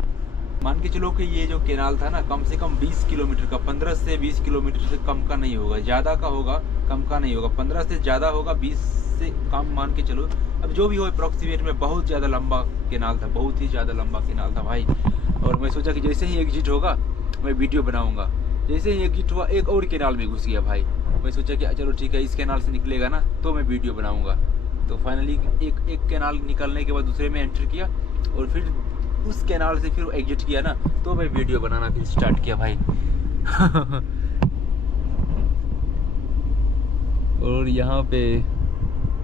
मान के चलो कि ये जो केनाल था ना कम से कम 20 किलोमीटर का, 15 से 20 किलोमीटर से कम का नहीं होगा, ज़्यादा का होगा, कम का नहीं होगा। 15 से ज़्यादा होगा, 20 से कम मान के चलो। अब जो भी हो अप्रॉक्सीमेट में बहुत ज़्यादा लंबा केनाल था, बहुत ही ज़्यादा लंबा केनाल था भाई। और मैं सोचा कि जैसे ही एग्जिट होगा मैं वीडियो बनाऊँगा। जैसे ही एग्जिट हुआ एक और केनाल में घुस गया भाई। मैं सोचा कि चलो ठीक है, इस केनाल से निकलेगा ना तो मैं वीडियो बनाऊँगा। तो फाइनली एक केनाल निकलने के बाद दूसरे में एंटर किया और फिर उस केनाल से फिर एग्जिट किया ना तो मैं वीडियो बनाना फिर स्टार्ट किया भाई। और यहाँ पे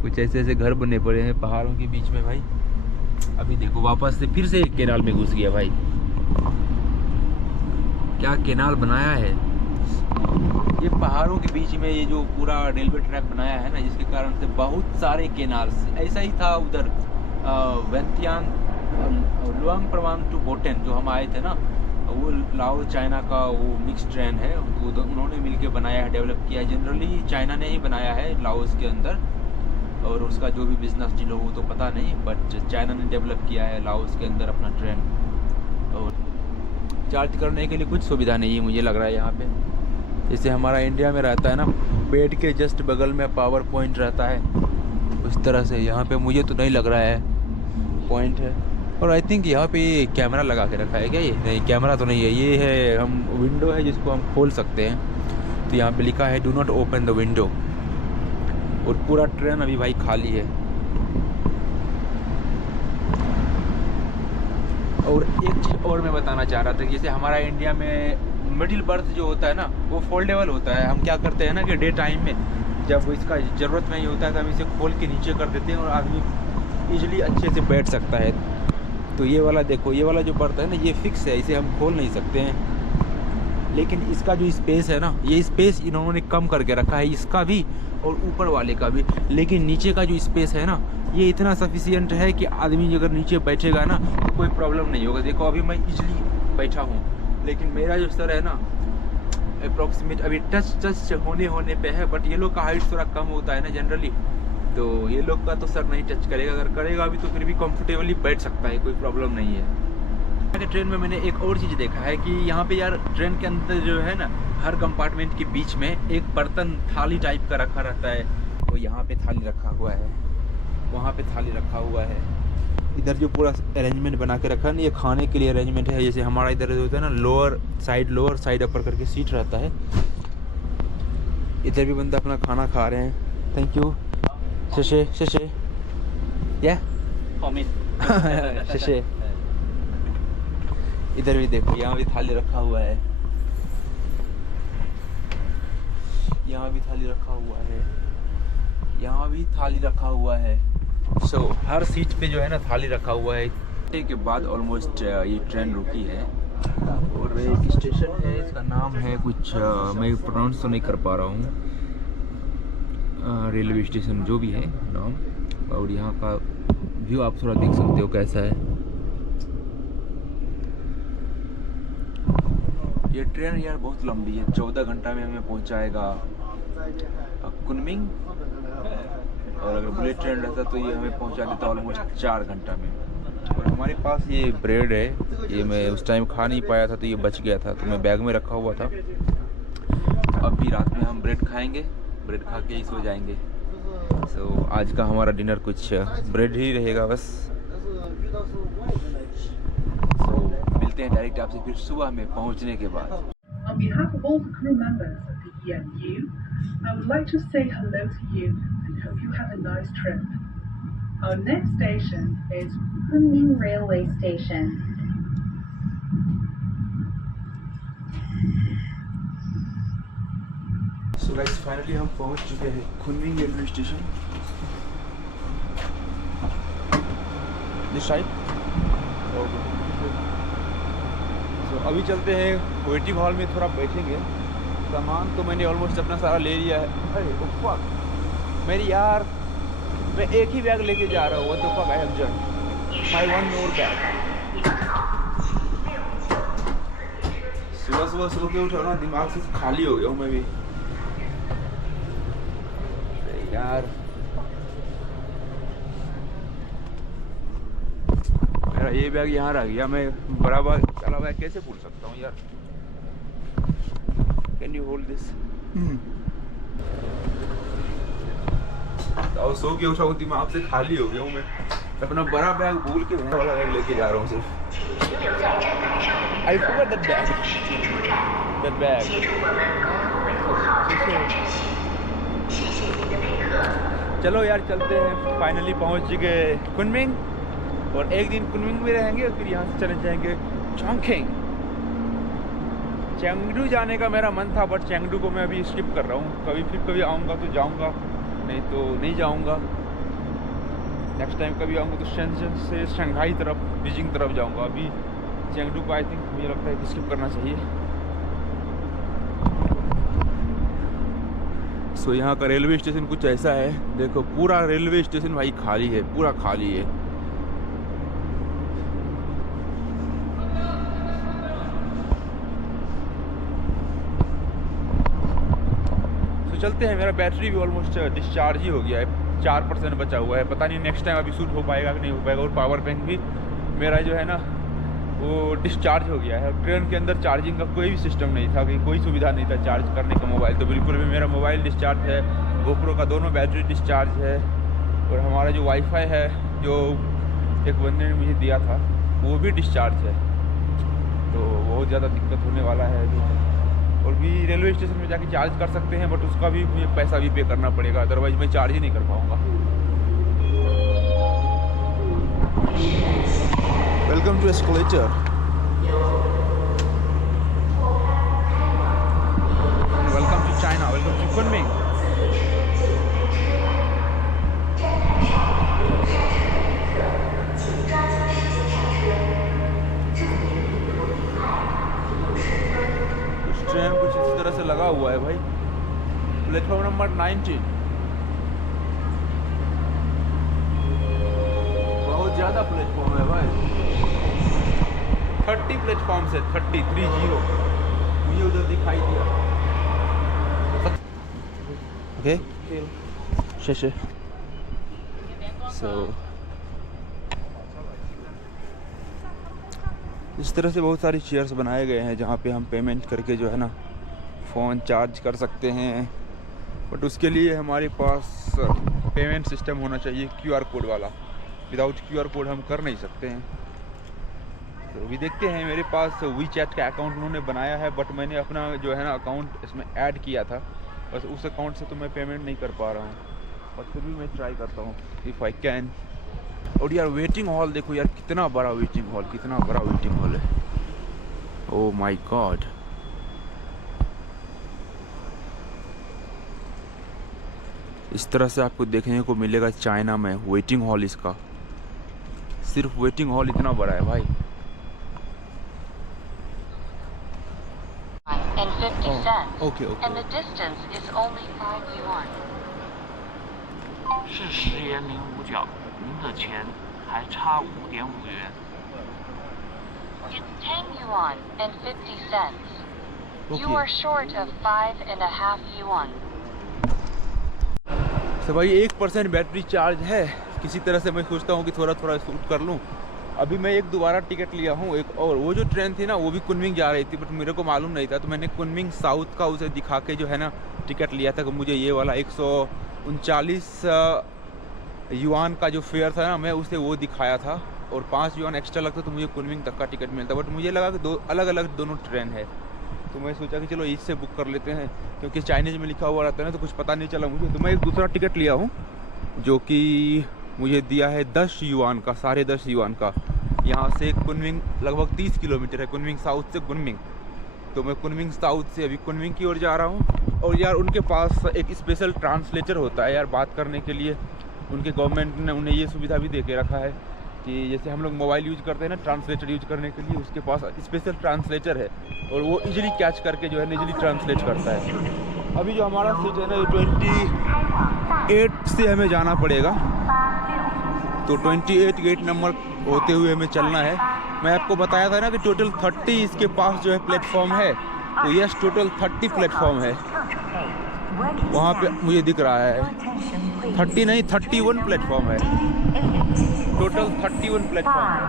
कुछ ऐसे ऐसे घर बने पड़े हैं पहाड़ों के बीच में भाई। अभी देखो वापस से फिर से एक केनाल में घुस गया भाई। क्या केनाल बनाया है ये पहाड़ों के बीच में, ये जो पूरा रेलवे ट्रैक बनाया है ना, जिसके कारण से बहुत सारे केनाल्स। ऐसा ही था उधर वेंतियान लुआंग प्रवांग टू बोटेन जो हम आए थे ना, वो लाओस चाइना का वो मिक्स ट्रेन है, वो उन्होंने मिलके बनाया है, डेवलप किया है। जनरली चाइना ने ही बनाया है लाओस के अंदर, और उसका जो भी बिजनेस डील हो वो तो पता नहीं, बट चाइना ने डेवलप किया है लाओस के अंदर अपना ट्रेन। और चार्ज करने के लिए कुछ सुविधा नहीं है मुझे लग रहा है यहाँ पे, जैसे हमारा इंडिया में रहता है ना, बेड के जस्ट बगल में पावर पॉइंट रहता है, उस तरह से यहाँ पे मुझे तो नहीं लग रहा है पॉइंट है। और आई थिंक यहाँ पे कैमरा लगा के रखा है क्या? ये नहीं, कैमरा तो नहीं है, ये है हम विंडो है जिसको हम खोल सकते हैं। तो यहाँ पे लिखा है do not open the window. और पूरा ट्रेन अभी भाई खाली है। और एक चीज़ और मैं बताना चाह रहा था, जैसे हमारा इंडिया में मिडिल बर्थ जो होता है ना वो फोल्डेबल होता है। हम क्या करते हैं ना कि डे टाइम में जब इसका ज़रूरत नहीं होता है तो हम इसे खोल के नीचे कर देते हैं और आदमी ईजिली अच्छे से बैठ सकता है। तो ये वाला देखो, ये वाला जो बर्थ है ना ये फिक्स है, इसे हम खोल नहीं सकते हैं। लेकिन इसका जो स्पेस है ना, ये स्पेस इन्होंने कम करके रखा है, इसका भी और ऊपर वाले का भी। लेकिन नीचे का जो स्पेस है ना ये इतना सफिशियंट है कि आदमी अगर नीचे बैठेगा ना तो कोई प्रॉब्लम नहीं होगा। देखो अभी मैं इजीली बैठा हूँ, लेकिन मेरा जो सर है ना अप्रॉक्सीमेट अभी टच होने पे है, बट ये लोग का हाइट थोड़ा कम होता है ना जनरली, तो ये लोग का तो सर नहीं टच करेगा। अगर करेगा भी तो फिर भी कंफर्टेबली बैठ सकता है, कोई प्रॉब्लम नहीं है। ट्रेन में मैंने एक और चीज़ देखा है कि यहाँ पे यार ट्रेन के अंदर जो है ना हर कंपार्टमेंट के बीच में एक बर्तन थाली टाइप का रखा रहता है। तो यहाँ पे थाली रखा हुआ है, वहाँ पे थाली रखा हुआ है। इधर जो पूरा अरेंजमेंट बना के रखा है ना, ये खाने के लिए अरेंजमेंट है। जैसे हमारा इधर होता है ना लोअर साइड अपर करके सीट रहता है, इधर भी बंदा अपना खाना खा रहे हैं। थैंक यू शेशे या शेशे। इधर भी देखो, यहाँ भी थाली रखा हुआ है, यहाँ भी थाली रखा हुआ है, यहाँ भी थाली रखा हुआ है। सो हर सीट पे जो है ना थाली रखा हुआ है। के बाद ऑलमोस्ट ये ट्रेन रुकी है और एक स्टेशन है, इसका नाम है कुछ मैं प्रोनाउंस तो नहीं कर पा रहा हूँ, रेलवे स्टेशन जो भी है नाम। और यहाँ का व्यू आप थोड़ा देख सकते हो कैसा है। ये ट्रेन यार बहुत लंबी है, 14 घंटा में हमें पहुँचाएगा कुनमिंग, और अगर बुलेट ट्रेन रहता तो ये हमें पहुँचा देता ऑलमोस्ट 4 घंटा में। और हमारे पास ये ब्रेड है, ये मैं उस टाइम खा नहीं पाया था तो ये बच गया था, तो मैं बैग में रखा हुआ था। अब भी रात में हम ब्रेड खाएंगे, ब्रेड खा के ही सो जाएंगे। सो आज का हमारा डिनर कुछ ब्रेड ही रहेगा बस। सो मिलते हैं डायरेक्ट आपसे फिर सुबह में पहुंचने के बाद। On behalf of all the crew members of the EMU, I would like to say hello to you and hope you have a nice trip. Our next station is Kunming Railway Station. So guys, finally हम पहुंच चुके हैं Kunming railway station. This side. So अभी चलते हैं waiting hall में, थोड़ा बैठेंगे। सामान तो मैंने ऑलमोस्ट अपना सारा ले लिया है। अरे फक, मेरी यार मैं एक ही बैग लेके जा रहा हूँ। What the fuck, I have just my one more bag. सुबह सुबह सो के उठा ना, दिमाग से खाली हो गया हूँ मैं भी यार। मेरा ये बैग यहाँ रह गया, मैं बराबर चला बैग कैसे भूल सकता हूँ यार। Can you hold this? और सो के उठा हूँ, दिमाग से खाली हो गया हूँ मैं। अपना बड़ा बैग भूल के बड़ा वाला बैग लेके जा रहा हूँ सिर्फ। I forgot that bag. That bag. चलो यार चलते हैं, फाइनली पहुंच गए कुनमिंग। और एक दिन कुनमिंग में रहेंगे और फिर यहाँ से चले जाएंगे चोंगखिंग। चेंगडू जाने का मेरा मन था, बट चेंगडू को मैं अभी स्किप कर रहा हूँ। कभी आऊँगा तो जाऊँगा, नहीं तो नहीं जाऊँगा। नेक्स्ट टाइम कभी आऊँगा तो शेंजन से शंघाई तरफ, बीजिंग तरफ जाऊँगा। अभी चेंगडू को आई थिंक मुझे लगता है कि स्किप करना चाहिए। सो यहाँ का रेलवे स्टेशन कुछ ऐसा है, देखो पूरा रेलवे स्टेशन भाई खाली है, पूरा खाली है। तो चलते हैं। मेरा बैटरी भी ऑलमोस्ट डिस्चार्ज ही हो गया है, 4% बचा हुआ है। पता नहीं नेक्स्ट टाइम अभी शूट हो पाएगा कि नहीं हो पाएगा। और पावर बैंक भी मेरा जो है ना वो डिस्चार्ज हो गया है। ट्रेन के अंदर चार्जिंग का कोई भी सिस्टम नहीं था, कि कोई सुविधा नहीं था चार्ज करने का मोबाइल। तो बिल्कुल भी मेरा मोबाइल डिस्चार्ज है, गोप्रो का दोनों बैटरी डिस्चार्ज है। और हमारा जो वाईफाई है जो एक बंदे ने मुझे दिया था वो भी डिस्चार्ज है। तो बहुत ज़्यादा दिक्कत होने वाला है अभी। और भी रेलवे स्टेशन में जाके चार्ज कर सकते हैं, बट उसका भी मुझे पैसा भी पे करना पड़ेगा, अदरवाइज मैं चार्ज ही नहीं कर पाऊँगा। Welcome to escalator. Welcome to China. Welcome to Kunming. Train कुछ इस तरह से लगा हुआ है भाई। Platform number 19। बहुत ज़्यादा प्लेटफॉर्म है भाई, 30 प्लेटफॉर्म से 30 मुझे उधर दिखाई दिया। ओके शेषे। सो इस तरह से बहुत सारी चेयर्स बनाए गए हैं जहाँ पे हम पेमेंट करके जो है ना फ़ोन चार्ज कर सकते हैं। बट उसके लिए हमारे पास पेमेंट सिस्टम होना चाहिए QR कोड वाला। विदाउट QR कोड हम कर नहीं सकते हैं। तो अभी देखते हैं, मेरे पास WeChat का अकाउंट उन्होंने बनाया है, बट मैंने अपना जो है ना अकाउंट इसमें ऐड किया था। बस उस अकाउंट से तो मैं पेमेंट नहीं कर पा रहा हूँ, बट फिर भी मैं ट्राई करता हूँ इफ़ आई कैन। और यार वेटिंग हॉल देखो यार, कितना बड़ा वेटिंग हॉल, कितना बड़ा वेटिंग हॉल है। Oh my God. इस तरह से आपको देखने को मिलेगा चाइना में वेटिंग हॉल। इसका सिर्फ वेटिंग हॉल इतना बड़ा है भाई। And 50 cents. Okay. And the distance is only 5 yuan. 是10元05角，您的钱还差5.5元。 It's 10 yuan and 50 cents. You Okay. are short of 5.5 yuan. तो भाई 1% बैटरी चार्ज है। किसी तरह से मैं सोचता हूँ कि थोड़ा शूट कर लूँ। अभी मैं एक दोबारा टिकट लिया हूँ एक, और वो जो ट्रेन थी ना वो भी कुनमिंग जा रही थी, बट मेरे को मालूम नहीं था। तो मैंने कुनमिंग साउथ का उसे दिखा के जो है ना टिकट लिया था कि मुझे ये वाला 139 युआन का जो फेयर था ना, मैं उसे वो दिखाया था। और 5 युआन एक्स्ट्रा लगता तो मुझे कुनमिंग तक का टिकट मिलता। बट मुझे लगा कि दो अलग अलग दोनों ट्रेन है, तो मैं सोचा कि चलो इससे बुक कर लेते हैं, क्योंकि चाइनीज़ में लिखा हुआ रहता है ना, तो कुछ पता नहीं चला मुझे। तो मैं एक दूसरा टिकट लिया हूँ जो कि मुझे दिया है 10 युआन का, 10.5 युआन का। यहाँ से कुनमिंग लगभग 30 किलोमीटर है, कुनमिंग साउथ से कुनमिंग। तो मैं कुनमिंग साउथ से अभी कुनमिंग की ओर जा रहा हूँ। और यार उनके पास एक स्पेशल ट्रांसलेटर होता है यार बात करने के लिए। उनके गवर्नमेंट ने उन्हें ये सुविधा भी दे के रखा है कि जैसे हम लोग मोबाइल यूज करते हैं ना ट्रांसलेटर यूज करने के लिए, उसके पास स्पेशल ट्रांसलेटर है और वो इजीली कैच करके जो है ना इजीली ट्रांसलेट करता है। अभी जो हमारा सीट है ना 28 से हमें जाना पड़ेगा, तो 28 गेट नंबर होते हुए हमें चलना है। मैं आपको बताया था ना कि टोटल 30 इसके पास जो है प्लेटफॉर्म है, तो यस टोटल 30 प्लेटफॉर्म है। वहाँ पे मुझे दिख रहा है 30 नहीं 31 प्लेटफॉर्म है, टोटल 31 प्लेटफॉर्म है।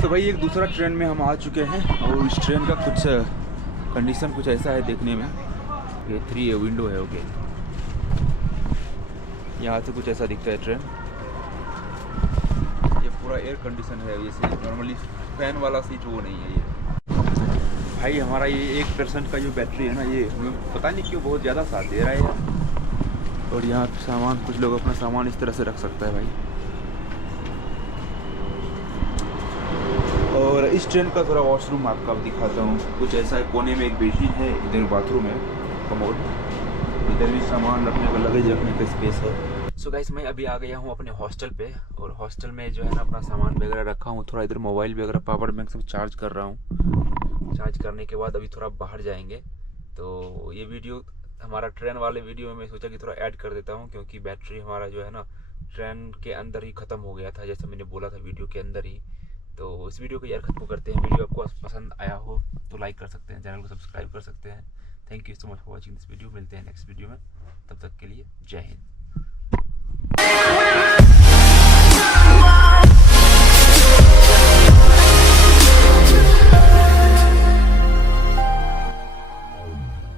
तो भाई एक दूसरा ट्रेन में हम आ चुके हैं और इस ट्रेन का कुछ कंडीशन कुछ ऐसा है देखने में। ये 3 विंडो है, ओके, यहाँ से कुछ ऐसा दिखता है ट्रेन। ये पूरा एयर कंडीशन है, जैसे नॉर्मली फैन वाला सीट वो नहीं है ये। भाई हमारा ये 1% का जो बैटरी है ना, ये हमें पता नहीं क्यों बहुत ज़्यादा साथ दे रहा है यार। और यहाँ पे सामान, कुछ लोग अपना सामान इस तरह से रख सकता है भाई। और इस ट्रेन का थोड़ा वॉशरूम आपको दिखाता हूँ। कुछ ऐसा है, कोने में एक बेसिन है, इधर बाथरूम है, कमोड, इधर भी सामान रखने का, लगेज रखने का स्पेस है। सो गाइस मैं अभी आ गया हूँ अपने हॉस्टल पे, और हॉस्टल में जो है ना अपना सामान वगैरह रखा हूँ। थोड़ा इधर मोबाइल वगैरह, पावर बैंक सब चार्ज कर रहा हूँ। चार्ज करने के बाद अभी थोड़ा बाहर जाएंगे। तो ये वीडियो हमारा ट्रेन वाले वीडियो में मैं सोचा कि थोड़ा ऐड कर देता हूँ, क्योंकि बैटरी हमारा जो है ना ट्रेन के अंदर ही ख़त्म हो गया था, जैसे मैंने बोला था वीडियो के अंदर ही। तो इस वीडियो को यार ख़त्म करते हैं। वीडियो आपको पसंद आया हो तो लाइक कर सकते हैं, चैनल को सब्सक्राइब कर सकते हैं। Thank you so much for watching this video. मिलते हैं नेक्स्ट वीडियो में, तब तक के लिए जय हिंद।